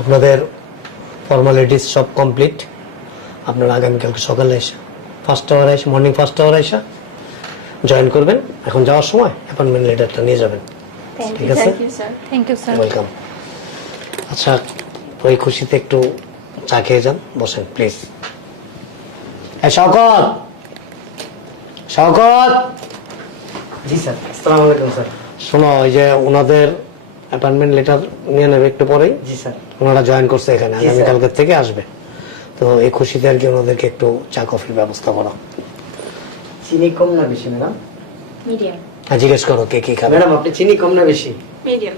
আপনাদের ফর্মালিটিস সব কমপ্লিট। আপনারা আগামীকালকে সকালে এসে ফার্স্ট আওয়ার এসে মর্নিং ফার্স্ট আওয়ার এসে জয়েন করবেন। এখন যাওয়ার সময় অ্যাপয়েন্টমেন্ট লেটারটা নিয়ে যাবেন। ঠিক আছে, থ্যাংক ইউ স্যার। ওয়েলকাম। আচ্ছা, ওই খুশিতে একটু চা খেয়ে যান, বসেন প্লিজ। শওকত, শওকত। জি স্যার। আসসালামু আলাইকুম স্যার। শোনো, ওই যে ওনাদের অ্যাপয়েন্টমেন্ট লেটার নিয়ে নেবে একটু পরেই। জি স্যার। ওনারা জয়েন করছে এখানে, জি, স্যার। আগামীকালকের থেকে আসবে। তো এই খুশিতে আর কি ওনাদেরকে একটু চা কফির ব্যবস্থা করো। চিনি কম না বেশি ম্যাডাম? মিডিয়াম। হ্যাঁ, জিজ্ঞেস করো কে কি খাবে। ম্যাডাম আপনি চিনি কম না বেশি? মিডিয়াম।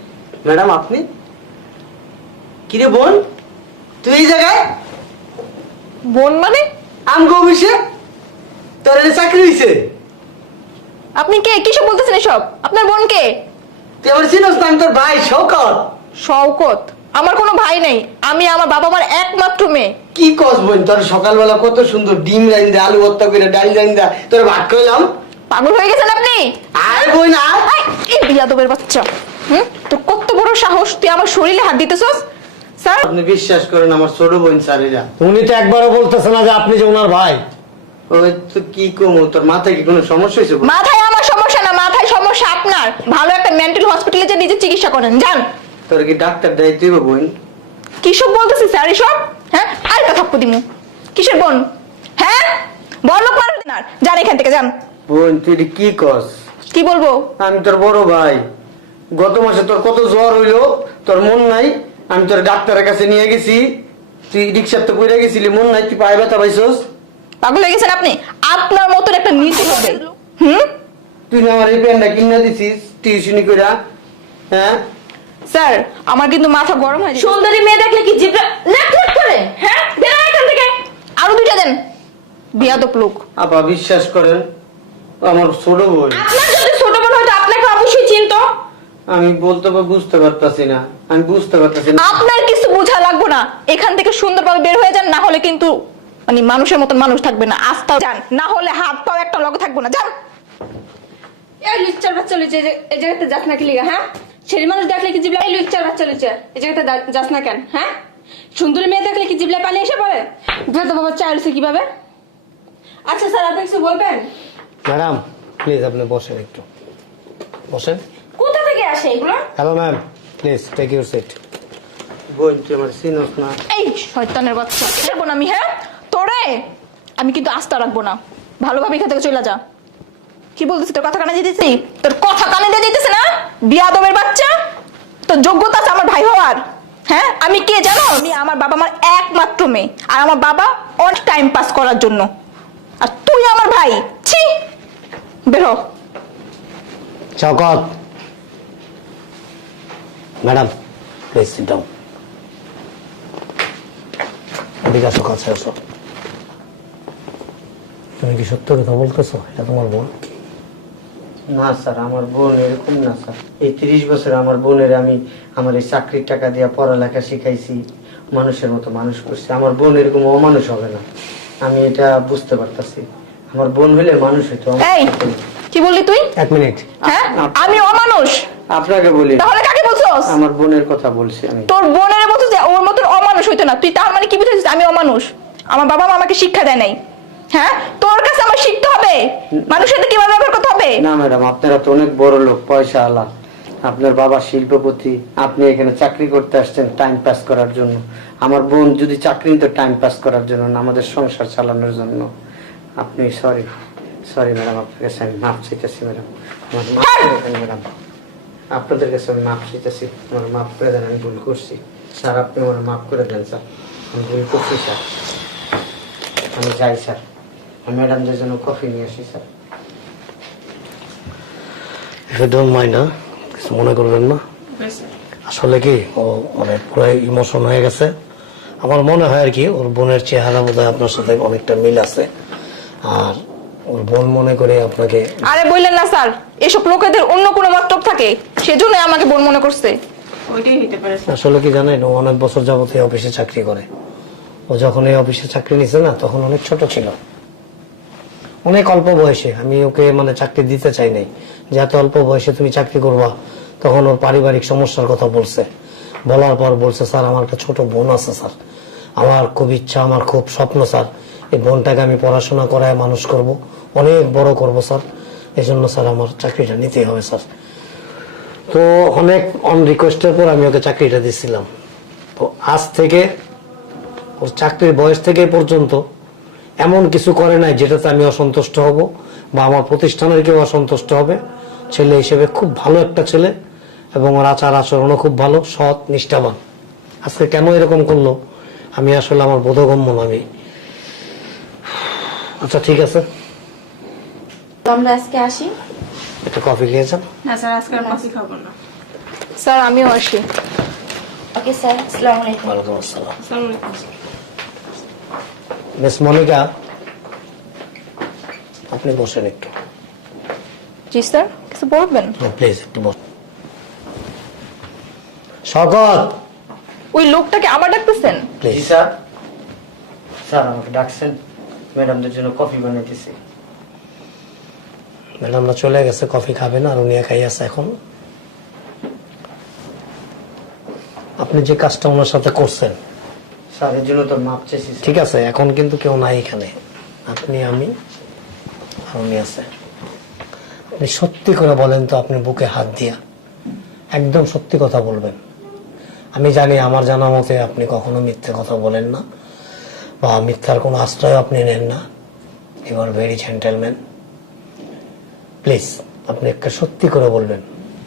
ম্যাডাম আপনি কিরে বোন, তুই এই জায়গায়? বোন মানে? আমগো অফিসে তোর এনে চাকরি হইছে? আপনি কে? কিসব বলতেছেন এসব? আপনার বোন কে? তুই আমার চিনস না? আমি তোর ভাই শওকত। শওকত? আমার কোনো ভাই নেই, আমি আমার বাবা মার একমাত্র মেয়ে। কি কস বোন, তোর সকালবেলা কত সুন্দর ডিম রাইন্দা, আলু ভর্তা করে, ডাল রাইন্দা তোর ভাত কইলাম। পাগল হয়ে গেছেন আপনি? আর বোন আর আই, এই বিয়াদবের বাচ্চা। তোর কত বড় সাহস, তুই আমার শরীরে হাত দিতেছস? স্যার, আপনি বিশ্বাস করেন আমার ছোট বোন স্যারেরা। উনি তো একবারও বলতেছে না যে আপনি যে ওনার ভাই। ওই তো কি কমো, তোর মাথায় কি কোনো সমস্যা হয়েছে? মাথায় আমার সমস্যা না, মাথায় সমস্যা আপনার। ভালো একটা মেন্টাল হসপিটালে যে নিজে চিকিৎসা করেন, যান। তোর কি ডাক্তার দেয় তুই বোন? কিসব বলতেছিস স্যার এসব? হ্যাঁ, আর কথা থাপ্পু দিমু। কিসের বোন? হ্যাঁ, বলো পারবেন না। যান এখান থেকে, যান। বোন তুই এটা কি কস? কি বলবো? আমি তোর বড় ভাই। গত মাসে তোর কত জ্বর হইলো, তোর মন নাই? আমি তোর ডাক্তারের কাছে নিয়ে গেছি, তুই রিক্সার তো পড়ে গেছিলি, মন নাই? তুই পায়ে ব্যথা পাইছস? পাগল হয়ে গেছেন আপনি? আপনার মতন একটা নীতি হবে। তুই না আমার এই প্যান্টটা কিনে দিছিস টিউশনি কইরা? হ্যাঁ স্যার, আমার কিন্তু মাথা গরম হয়ে যায়। সুন্দরী মেয়ে দেখলে কি জিভটা ল্যাক ল্যাক করে? হ্যাঁ, বের হন এখান থেকে। আরো দুইটা দেন। বিয়াদব লোক। আপা বিশ্বাস করেন, ও আমার ছোট বোন। আপনার যদি ছোট বোন হয়তো আপনাকে অবশ্যই চিনতো। আমি বলতে বা বুঝতে পারতাছি না, আমি বুঝতে পারতাছি না। আপনার কিছু বোঝা লাগবে না, এখান থেকে সুন্দরভাবে বের হয়ে যান, না হলে কিন্তু মানে মানুষের মতন মানুষ থাকবে না। আস্থা যান, না হলে হাত পাও একটা লগে থাকবো না, যান। এই লুচ্চার বাচ্চা লুচে এই জায়গাতে যাস না কি লিগা? হ্যাঁ, ছেলে মানুষ দেখলে কি জিবলা? এই লুচ্চার বাচ্চা লুচে এই জায়গাতে যাস না কেন? হ্যাঁ, সুন্দরী মেয়ে দেখলে কি জিবলা পানি এসে পড়ে? ভেদ বাবা চাইছে কিভাবে? আচ্ছা স্যার, আপনি কিছু বলবেন? ম্যাডাম প্লিজ আপনি বসেন, একটু বসেন। কোথা থেকে আসে এগুলো? Hello ma'am, please take your seat. বোন তুই আমার চিনস না? এই শয়তানের বাচ্চা, ছাড়বো না আমি। হ্যাঁ, তোরে আমি কিন্তু আস্থা রাখবো না। ভালোভাবে এখান থেকে চলে যা। কি বলতেছিস? তোর কথা কানে দিতেছি? তোর কথা কানে দিয়ে দিতেছে না? বিয়াদবের বাচ্চা, তোর যোগ্যতা আছে আমার ভাই হওয়ার? হ্যাঁ, আমি কে জানো? আমি আমার বাবা আমার একমাত্র মেয়ে, আর আমার বাবা অনেক টাইম পাস করার জন্য, আর তুই আমার ভাই। ছি, বের হ। Shawkat, madam please sit down. এদিকে আসো, কাছে আসো। তুমি কি সত্য কথা বলতেছো? এটা তোমার বোন? না স্যার, আমার বোন এরকম না স্যার। এই 30 বছর আমার বোনের আমি আমার এই চাকরির টাকা দিয়ে পড়ালেখা শিখাইছি, মানুষের মতো মানুষ করছি। আমার বোন এরকম অমানুষ হবে না, আমি এটা বুঝতে পারতাছি। আমার বোন হলে মানুষ হইতো। এই কি বললি তুই? এক মিনিট। হ্যাঁ, আমি অমানুষ? আপনাকে বলি। তাহলে কাকে বলছস? আমার বোনের কথা বলছি আমি। তোর বোনের মতো যে ওর মতন অমানুষ হইতো না। তুই তার মানে কি বুঝেছিস আমি অমানুষ? আমার বাবা মা আমাকে শিক্ষা দেয় নাই। হ্যাঁ, তোর কাছে আমার শিখতে হবে মানুষের সাথে কিভাবে ব্যবহার করতে হবে। না ম্যাডাম, আপনারা তো অনেক বড় লোক, পয়সা আলা। আপনার বাবা শিল্পপতি, আপনি এখানে চাকরি করতে আসছেন টাইম পাস করার জন্য। আমার বোন যদি চাকরি নিত টাইম পাস করার জন্য না, আমাদের সংসার চালানোর জন্য। আপনি সরি সরি ম্যাডাম, আপনার কাছে আমি মাফ চাইতেছি ম্যাডাম। আমার মাফ করে দেন ম্যাডাম, আপনাদের কাছে আমি মাফ চাইতেছি। আমার মাফ করে দেন, আমি ভুল করছি স্যার। আপনি আমার মাফ করে দেন স্যার, আমি ভুল করছি স্যার। আমি যাই স্যার, আমি ম্যাডামদের জন্য কফি নিয়ে আসি sir. If you don't mind, কিছু মনে করবেন না। আসলে কি ও মানে পুরো ইমোশন হয়ে গেছে। আমার মনে হয় আর কি ওর বোনের চেহারা বোধহয় আপনার সাথে অনেকটা মিল আছে, আর ওর বোন মনে করে আপনাকে। আরে বললেন না স্যার, এসব লোকেদের অন্য কোনো মতলব থাকে, সেজন্য আমাকে বোন মনে করছে। ওইটাই হইতে পারে। আসলে কি জানেন, ও অনেক বছর যাবত এই অফিসে চাকরি করে। ও যখন এই অফিসে চাকরি নিছে না, তখন অনেক ছোট ছিল, অনেক অল্প বয়সে। আমি ওকে মানে চাকরি দিতে চাই নাই, যে এত অল্প বয়সে তুমি চাকরি করবা। তখন ওর পারিবারিক সমস্যার কথা বলছে। বলার পর বলছে স্যার আমার একটা ছোট বোন আছে স্যার, আমার খুব ইচ্ছা, আমার খুব স্বপ্ন স্যার, এই বোনটাকে আমি পড়াশোনা করায় মানুষ করব, অনেক বড় করব স্যার, এই জন্য স্যার আমার চাকরিটা নিতেই হবে স্যার। তো অনেক অন রিকোয়েস্টের পর আমি ওকে চাকরিটা দিচ্ছিলাম। তো আজ থেকে ওর চাকরির বয়স থেকে পর্যন্ত এমন কিছু করে নাই যেটাতে আমি অসন্তুষ্ট হব বা আমার প্রতিষ্ঠানের কেউ অসন্তুষ্ট হবে। ছেলে হিসেবে খুব ভালো একটা ছেলে এবং ওর আচার আচরণও খুব ভালো, সৎ, নিষ্ঠাবান। আজকে কেন এরকম করলো আমি আসলে আমার বোধগম্য না। আমি আচ্ছা ঠিক আছে, তো আমরা আজকে আসি। একটা কফি খেয়েছেন? না স্যার, আজকে আর কফি খাবো না। স্যার আমিও আসি। ওকে স্যার, আসসালামু আলাইকুম। ওয়ালাইকুম আসসালাম। আসসালামু আলাইকুম। মিস মনিকা, আপনি বসেন একটু। জি স্যার, কিছু বলবেন? প্লিজ একটু বসুন। শকত, ওই লোকটাকে আবার ডাকতেছেন? জি প্লিজ। স্যার। স্যার আমাকে ডাকছেন, ম্যাডামদের জন্য কফি বানাইতেছি। ম্যাডামরা চলে গেছে, কফি খাবে না আর উনি একাই আছে এখন। আপনি যে কাজটা ওনার সাথে করছেন, স্যার এর জন্য তো মাপ চাইছি স্যার। ঠিক আছে, এখন কিন্তু কেউ নাই এখানে, আপনি, আমি আর উনি আছে। আপনি সত্যি করে বলেন তো, আপনি বুকে হাত দিয়া একদম সত্যি কথা বলবেন। আমি জানি, আমার জানা মতে আপনি কখনো মিথ্যে কথা বলেন না বা মিথ্যার কোনো আশ্রয় আপনি নেন না। You are very gentleman. Please আপনি একটা সত্যি করে বলবেন,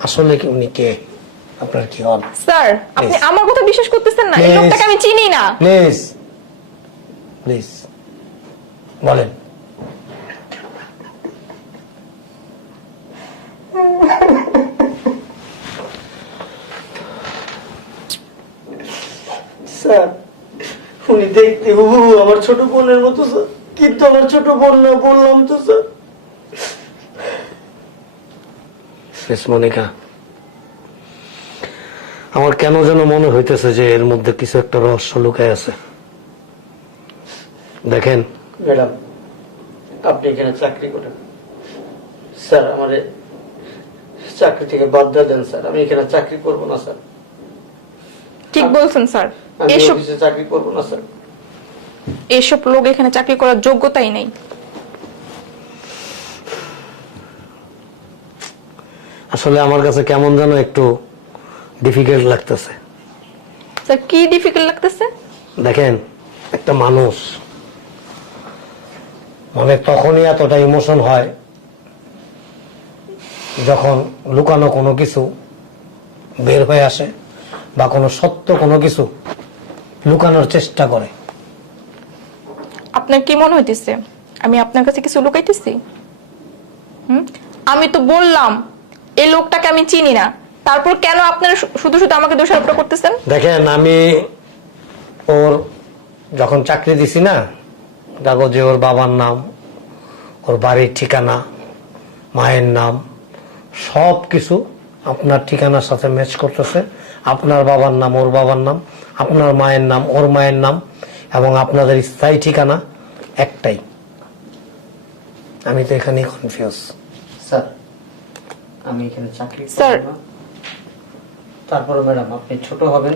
আসলে কি উনি কে, আপনার কি হন? স্যার আপনি Please. আমার কথা বিশ্বাস করতেছেন না? এই Please. লোকটাকে আমি চিনি না। প্লিজ প্লিজ বলেন। স্যার উনি দেখতে হুবহু আমার ছোট বোনের মতো স্যার, কিন্তু আমার ছোট বোন না, বললাম তো স্যার। মিস মনিকা, আমার কেন যেন মনে হইতেছে যে এর মধ্যে কিছু একটা রহস্য লুকায় আছে। দেখেন ম্যাডাম, আপনি এখানে চাকরি করেন স্যার, আমার চাকরি থেকে বাদ দিয়ে দেন স্যার। আমি এখানে চাকরি করবো না স্যার। ঠিক বলছেন স্যার। আমি এসব অফিসে চাকরি করবো না স্যার। এসব লোক এখানে চাকরি করার যোগ্যতাই নেই। আসলে আমার কাছে কেমন যেন একটু ডিফিকাল্ট লাগতেছে। স্যার কি ডিফিকাল্ট লাগতেছে? দেখেন, একটা মানুষ মানে তখনই এতটা ইমোশন হয় যখন লুকানো কোনো কিছু বের হয়ে আসে বা কোনো সত্য কোনো কিছু লুকানোর চেষ্টা করে। আপনার কি মনে হইতেছে আমি আপনার কাছে কিছু লুকাইতেছি? আমি তো বললাম এই লোকটাকে আমি চিনি না, তারপর কেন আপনারা শুধু শুধু আমাকে দোষারোপ করতেছেন? দেখেন, আমি ওর যখন চাকরি দিছি না, কাগজে ওর বাবার নাম, ওর বাড়ির ঠিকানা, মায়ের নাম, সব কিছু আপনার ঠিকানার সাথে ম্যাচ করতেছে। আপনার বাবার নাম ওর বাবার নাম, আপনার মায়ের নাম ওর মায়ের নাম, এবং আপনাদের স্থায়ী ঠিকানা একটাই। আমি তো এখানেই কনফিউজ। স্যার আমি এখানে চাকরি স্যার। করবো না। তারপরে ম্যাডাম আপনি ছোট হবেন,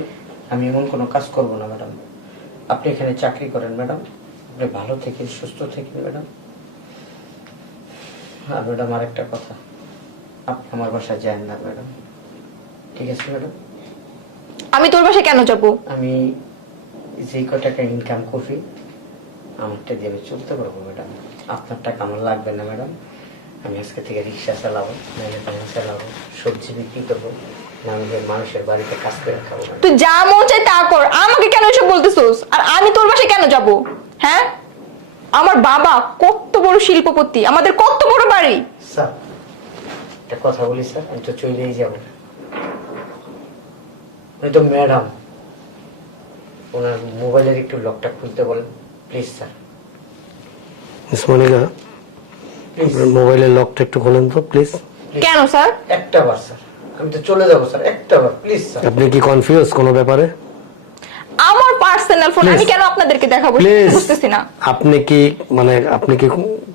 আমি এমন কোনো কাজ করব না ম্যাডাম। আপনি এখানে চাকরি করেন ম্যাডাম, আপনি ভালো থেকেন, সুস্থ থেকেন ম্যাডাম। আর ম্যাডাম আরেকটা কথা, আপনি আমার বাসায় যান না ম্যাডাম, ঠিক আছে ম্যাডাম? আমি তোর বাসায় কেন যাব? আমি যে ক টাকা ইনকাম করি আমারটা দিয়ে আমি চলতে পারবো ম্যাডাম। আপনার টাকা আমার লাগবে না ম্যাডাম। আমি আজকে থেকে রিক্সা চালাবো, নাহলে ভ্যান চালাবো, সবজি বিক্রি করবো, না আমি মানুষের বাড়িতে কাজ করে খাবো ম্যাডাম। তুই যা মন চাই তা কর, আমাকে কেন এসব বলতেছিস? আর আমি তোর বাসায় কেন যাব? হ্যাঁ, আমার বাবা কত বড় শিল্পপতি, আমাদের কত বড় বাড়ি। স্যার একটা কথা বলি স্যার, আমি তো চলেই যাবো। উনি তো ম্যাডাম, ওনার মোবাইলের একটু লকটা খুলতে বলেন please sir, miss Monica, please. আপনার মোবাইলের লকটা একটু খোলেন তো প্লিজ। কেন স্যার? একটা বার স্যার, আমি তো চলে যাবো স্যার, একটা বার প্লিজ স্যার। আপনি কি কনফিউজ কোনো ব্যাপারে? আমার পার্সোনাল ফোন আমি Please. কেন আপনাদেরকে দেখাবো? প্লিজ, বুঝতেছি না আপনি কি মানে আপনি কি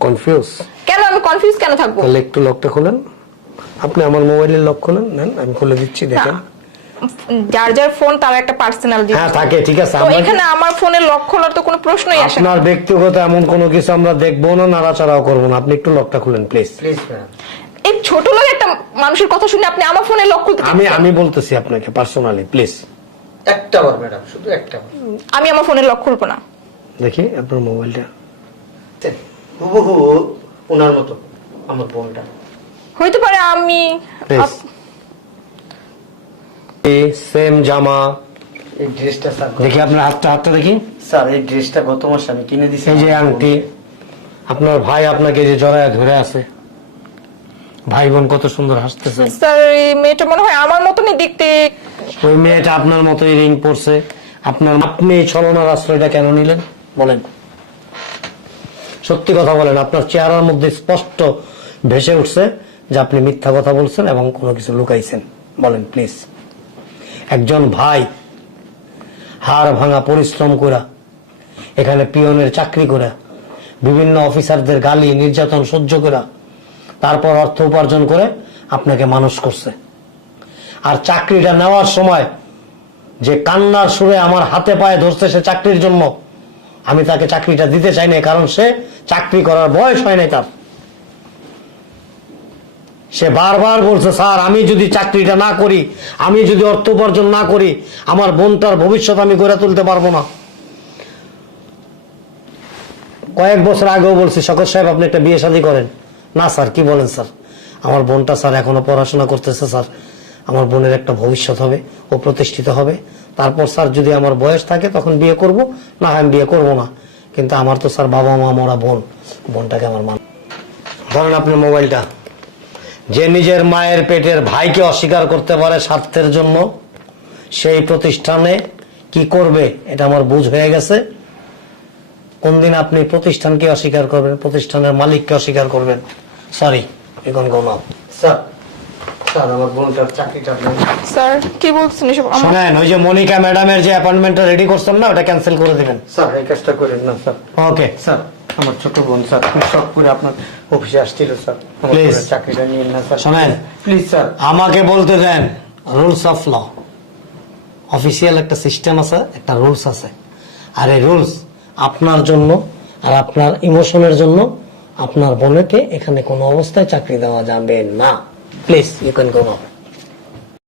কনফিউজ? কেন আমি কনফিউজ কেন থাকবো? তাহলে একটু লকটা খোলেন। আপনি আমার মোবাইলের লক খোলেন, নেন আমি খুলে দিচ্ছি, দেখেন। যার যার ফোন তার একটা পার্সোনাল জিনিস হ্যাঁ থাকে, ঠিক আছে। তো এখানে আমার ফোনের লক খোলার তো কোনো প্রশ্নই আসে না। আপনার ব্যক্তিগত এমন কোনো কিছু আমরা দেখবো না, নাড়াচাড়াও করবো না। আপনি একটু লকটা খুলেন প্লিজ। Please madam. এই ছোট লোক একটা মানুষের কথা শুনে আপনি আমার ফোনে লক খুলতে চাচ্ছেন? আমি বলতেছি আপনাকে পার্সোনালি, প্লিজ। একটা বার ম্যাডাম, শুধু একটা বার। আমি আমার ফোনে লক খুলবো না। দেখি আপনার মোবাইলটা। হুবহু ওনার মতো আমার বোনটা। হইতে পারে আমি প্লিজ। সেম জামা। এই ড্রেসটা স্যার, দেখি আপনার হাতটা দেখি। স্যার এই ড্রেসটা গত মাসে আমি কিনে দিছি। এই যে আংটি, আপনার ভাই আপনাকে যে জড়ায় ধরে আছে, ভাই বোন কত সুন্দর হাসতেছে। স্যার এই মেয়েটা মনে হয় আমার মতনই দেখতে। ওই মেয়েটা আপনার মতোই রিং পড়ছে। আপনি এই ছলনার আশ্রয়টা কেন নিলেন বলেন? সত্যি কথা বলেন। আপনার চেহারার মধ্যে স্পষ্ট ভেসে উঠছে যে আপনি মিথ্যা কথা বলছেন এবং কোনো কিছু লুকাইছেন। বলেন প্লিজ। একজন ভাই হাড় ভাঙা পরিশ্রম করা, এখানে পিয়নের চাকরি করা, বিভিন্ন অফিসারদের গালি নির্যাতন সহ্য করা, তারপর অর্থ উপার্জন করে আপনাকে মানুষ করছে। আর চাকরিটা নেওয়ার সময় যে কান্নার সুরে আমার হাতে পায়ে ধরছে সে চাকরির জন্য, আমি তাকে চাকরিটা দিতে চাই না, কারণ সে চাকরি করার বয়স হয় নাই তার। সে বারবার বলছে, স্যার আমি যদি চাকরিটা না করি, আমি যদি অর্থ উপার্জন না করি, আমার বোনটার ভবিষ্যৎ আমি গড়ে তুলতে পারবো না। কয়েক বছর আগেও বলছি, শকত সাহেব আপনি একটা বিয়ে শাদী করেন না। স্যার কি বলেন স্যার, আমার বোনটা স্যার এখনো পড়াশোনা করতেছে স্যার, আমার বোনের একটা ভবিষ্যৎ হবে, ও প্রতিষ্ঠিত হবে। তারপর স্যার যদি আমার বয়স থাকে তখন বিয়ে করব, না আমি বিয়ে করব না। কিন্তু আমার তো স্যার বাবা মা মরা বোন, বোনটাকে আমার মান। ধরেন আপনি মোবাইলটা। যে নিজের মায়ের পেটের ভাইকে অস্বীকার করতে পারে স্বার্থের জন্য, সেই প্রতিষ্ঠানে কি করবে এটা আমার বুঝ হয়ে গেছে। কোন দিন আপনি প্রতিষ্ঠানকে অস্বীকার করবেন, প্রতিষ্ঠানের মালিককে অস্বীকার করবেন? সরি, এখন গো নাও। স্যার, স্যার আমার বোনটার চাকরিটা আপনি। স্যার কি বলছেন এসব? শোনেন, ওই যে মনিকা ম্যাডামের যে অ্যাপয়েন্টমেন্টটা রেডি করছেন না, ওটা ক্যান্সেল করে দিবেন। স্যার এই কাজটা করেন না স্যার। ওকে স্যার আমার ছোট বোন স্যার সব করে আপনার অফিসে আসছিল স্যার, আমার Please. বোনের চাকরিটা নিয়ে না স্যার। শোনেন, প্লিজ স্যার। আমাকে বলতে দেন। রুলস অফ ল, অফিসিয়াল একটা সিস্টেম আছে, একটা রুলস আছে। আর এই রুলস আপনার জন্য আর আপনার ইমোশনের জন্য আপনার বোনকে এখানে কোনো অবস্থায় চাকরি দেওয়া যাবে না। Please you can go now.